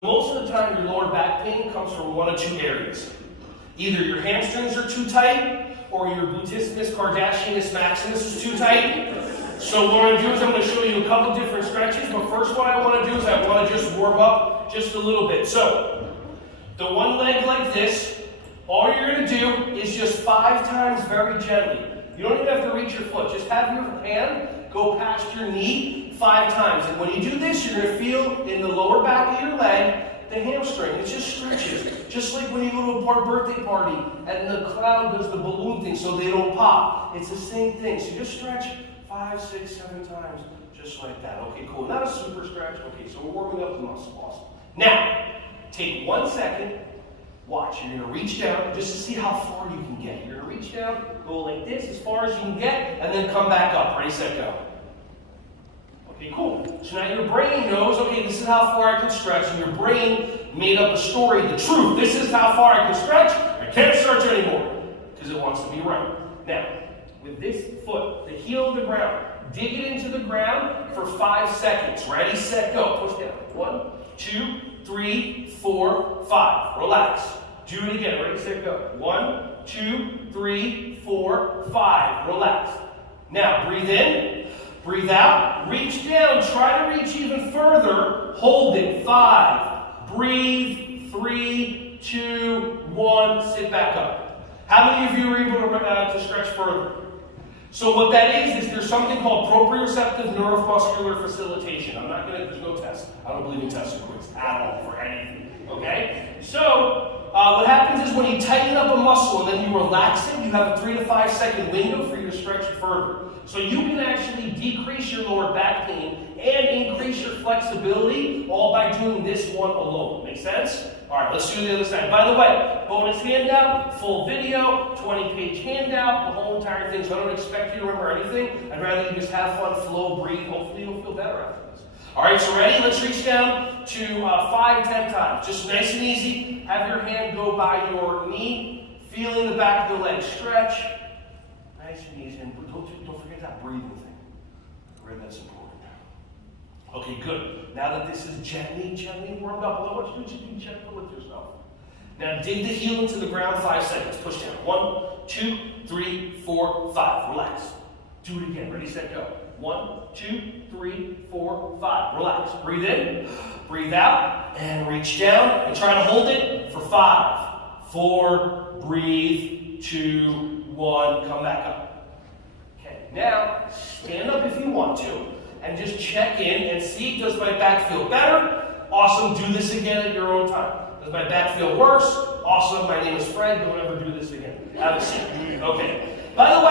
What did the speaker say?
Most of the time, your lower back pain comes from one of two areas. Either your hamstrings are too tight, or your gluteus cardiacianus maximus is too tight. So what I'm going to do is I'm going to show you a couple different stretches, but first what I want to do is I want to just warm up just a little bit. So, the one leg like this, all you're going to do is just 5 times very gently. You don't even have to reach your foot. Just have your hand go past your knee 5 times. And when you do this, you're going to feel in the lower back of your leg the hamstring. It just stretches. Just like when you go to a birthday party and the clown does the balloon thing so they don't pop. It's the same thing. So you just stretch 5, 6, 7 times just like that. Okay, cool. Not a super stretch. Okay, so we're warming up the muscle. Awesome. Now, take 1 second. Watch. You're going to reach down just to see how far you can get. You're going to reach down, go like this as far as you can get, and then come back up. Ready, set, go. Okay, cool. So now your brain knows, okay, this is how far I can stretch, and your brain made up a story, the truth. This is how far I can stretch. I can't stretch anymore because it wants to be right. Now, with this foot, the heel of the ground, dig it into the ground for 5 seconds. Ready, set, go. Push down. 1, 2, 3, 4, 5. Relax. Do it again. Ready, set, go. 1, 2, 3, 4, 5. Relax. Now, breathe in. Breathe out. Reach down. Try to reach even further. Hold it. 5. Breathe. 3, 2, 1. Sit back up. How many of you are able to stretch further? So what that is there's something called proprioceptive neuromuscular facilitation. I'm not going to, there's no test. I don't believe in testing quiz at all for anything. Okay? So, what happens is when you tighten up a muscle and then you relax it, you have a 3 to 5 second window for you to stretch it further. So you can actually decrease your lower back pain and increase your flexibility all by doing this one alone. Make sense? Alright, let's do the other side. By the way, bonus handout, full video, 20-page handout, the whole entire thing. So I don't expect you to remember anything. I'd rather you just have fun, flow, breathe. Hopefully you'll feel better after this. Alright, so ready? Let's reach down to 5, 10 times. Just nice and easy. Have your hand go by your knee, feeling the back of the leg stretch. Nice and easy. And don't forget that breathing thing. I read that's important. Okay, good. Now that this is gently warmed up, I want you to be gentle with yourself. Now dig the heel into the ground 5 seconds. Push down. 1, 2, 3, 4, 5. Relax. Do it again. Ready, set, go. 1, 2, 3, 4, 5. Relax. Breathe in. Breathe out. And reach down. And try to hold it for 5, 4, breathe, 2, 1. Come back up. Now, stand up if you want to, and just check in and see, does my back feel better? Awesome, do this again at your own time. Does my back feel worse? Awesome, my name is Fred, don't ever do this again. Have a seat. Okay. By the way,